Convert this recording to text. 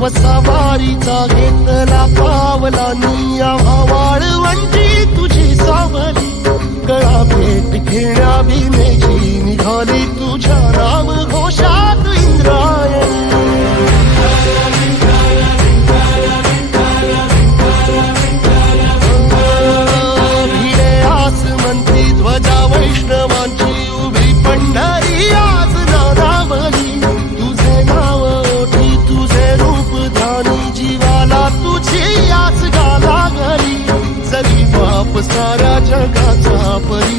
वसावारीचा घेतला पावलांनी आम्हा वाळवंटी तुझी सावली गळा भेट घेण्या भीमेची निघाली तुझ्या राम घोषात इंद्रायणी भिडे आसमंती ध्वजा वैष्णवांची उभी पंढरी आज नादावली तुझे नाव ओठी तुझे रूप धानी जीवाला तुझी आज गाला घरी जरी बाप साऱ्या जगाचा परी